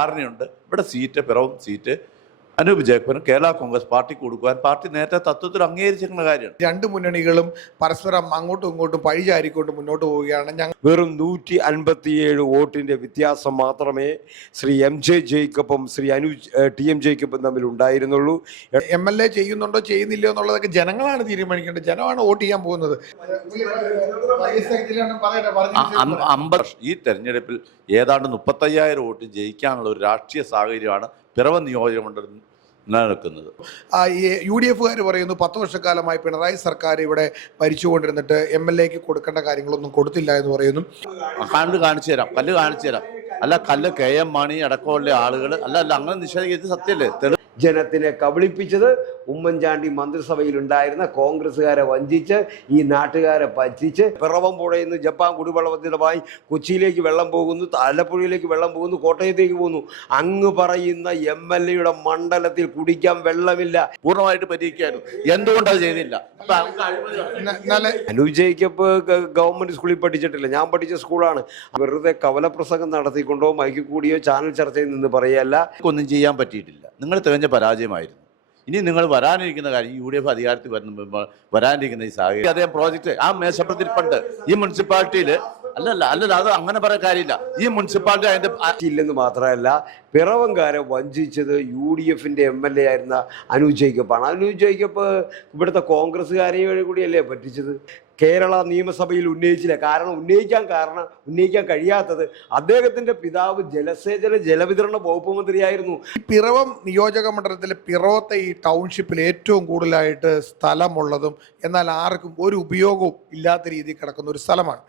ധാരണയുണ്ട്. ഇവിടെ seat പിറവും seat Anoop ജേക്കബിന് Kerala Congress പാർട്ടിക്ക് കൊടുക്കുവാൻ പാർട്ടി നേരത്തെ തത്വത്തിൽ അംഗീകരിച്ചിരിക്കുന്ന കാര്യമാണ്. രണ്ട് മുന്നണികളും പരസ്പരം അങ്ങോട്ടും ഇങ്ങോട്ടും പഴിചാരിക്കൊണ്ട് മുന്നോട്ട് പോവുകയാണ്. വെറും 157 വോട്ടിന്റെ വ്യത്യാസം മാത്രമേ ശ്രീ MJ ജേക്കബും ശ്രീ TM ജേക്കബും തമ്മിൽ ഉണ്ടായിരുന്നുള്ളൂ. MLA ചെയ്യുന്നുണ്ടോ ചെയ്യുന്നില്ലയോ എന്നുള്ളതൊക്കെ ജനങ്ങളാണ് തീരുമാനിക്കേണ്ടത്. ജനമാണ് വോട്ട് ചെയ്യാൻ പോകുന്നത്. ഈ തെരഞ്ഞെടുപ്പിൽ ഏതാണ്ട് 35,000 വോട്ട് ജയിക്കാനുള്ള ഒരു രാഷ്ട്രീയ സാഹചര്യമാണ് പിറവ നിയോജകമണ്ഡലം നിലനിൽക്കുന്നത്. UDF-കാർ പറയുന്നു 10 വർഷക്കാലമായി പിണറായി സർക്കാർ ഇവിടെ ഭരിച്ചുകൊണ്ടിരുന്നിട്ട് MLA-ക്ക് കൊടുക്കേണ്ട കാര്യങ്ങളൊന്നും കൊടുത്തില്ല എന്ന് പറയുന്നു. കാണിച്ചു തരാം, കല്ല് കാണിച്ചു തരാം. അല്ല, കല്ല് KM മാണി അടക്കമുള്ള ആളുകൾ അല്ല അങ്ങനെ നിഷേധിക്കുന്നത് സത്യമല്ലേ? ജനത്തിനെ കബളിപ്പിച്ചത് ഉമ്മൻചാണ്ടി മന്ത്രിസഭയിൽ ഉണ്ടായിരുന്ന കോൺഗ്രസ്സുകാരെ വഞ്ചിച്ച് ഈ നാട്ടുകാരെ പറ്റിച്ച് പിറവം പുഴയിൽ നിന്ന് ജപ്പാൻ കുടിവെള്ള പദ്ധതിയുമായി കൊച്ചിയിലേക്ക് വെള്ളം പോകുന്നു, ആലപ്പുഴയിലേക്ക് വെള്ളം പോകുന്നു, കോട്ടയത്തേക്ക് പോകുന്നു. അങ്ങ് പറയുന്ന MLA-യുടെ മണ്ഡലത്തിൽ കുടിക്കാൻ വെള്ളമില്ല. പൂർണ്ണമായിട്ട് പരിഹരിക്കായിരുന്നു. എന്തുകൊണ്ടത് ചെയ്തില്ല? അനൂപ് ജേക്കബ് ഗവൺമെന്റ് സ്കൂളിൽ പഠിച്ചിട്ടില്ല. ഞാൻ പഠിച്ച സ്കൂളാണ്. വെറുതെ കവലപ്രസംഗം നടത്തിക്കൊണ്ടോ മൈക്ക് കൂടിയോ ചാനൽ ചർച്ചയിൽ നിന്ന് പറയല്ല. ഒന്നും ചെയ്യാൻ പറ്റിയിട്ടില്ല. നിങ്ങൾ തികഞ്ഞ പരാജയമായിരുന്നു. ഇനി നിങ്ങൾ വരാനിരിക്കുന്ന കാര്യം UDF അധികാരത്തിൽ വരാനിരിക്കുന്ന ഈ സാഹചര്യം അദ്ദേഹം പ്രോജക്റ്റ് ആ മേശപ്പുറത്തിൽ പണ്ട് ഈ മുനിസിപ്പാലിറ്റിയിൽ അല്ലല്ല അത് അങ്ങനെ പറയാൻ കാര്യമില്ല. ഈ മുനിസിപ്പാലിറ്റി അതിന്റെ ഇല്ലെന്ന് മാത്രമല്ല, പിറവംകാരെ വഞ്ചിച്ചത് UDF-ന്റെ MLA ആയിരുന്ന അനൂപ് ജേക്കബാണ്. അനൂപ് ജേക്കബ് ഇവിടുത്തെ കോൺഗ്രസ്സുകാരെയും കൂടിയല്ലേ പറ്റിച്ചത്. കേരള നിയമസഭയിൽ ഉന്നയിച്ചില്ല. ഉന്നയിക്കാൻ കഴിയാത്തത് അദ്ദേഹത്തിന്റെ പിതാവ് ജലവിതരണ വകുപ്പ് മന്ത്രിയായിരുന്നു. പിറവം നിയോജക മണ്ഡലത്തിലെ പിറവത്തെ ഈ ടൗൺഷിപ്പിൽ ഏറ്റവും കൂടുതലായിട്ട് സ്ഥലമുള്ളതും എന്നാൽ ആർക്കും ഒരു ഉപയോഗവും ഇല്ലാത്ത രീതിയിൽ കിടക്കുന്ന ഒരു സ്ഥലമാണ്.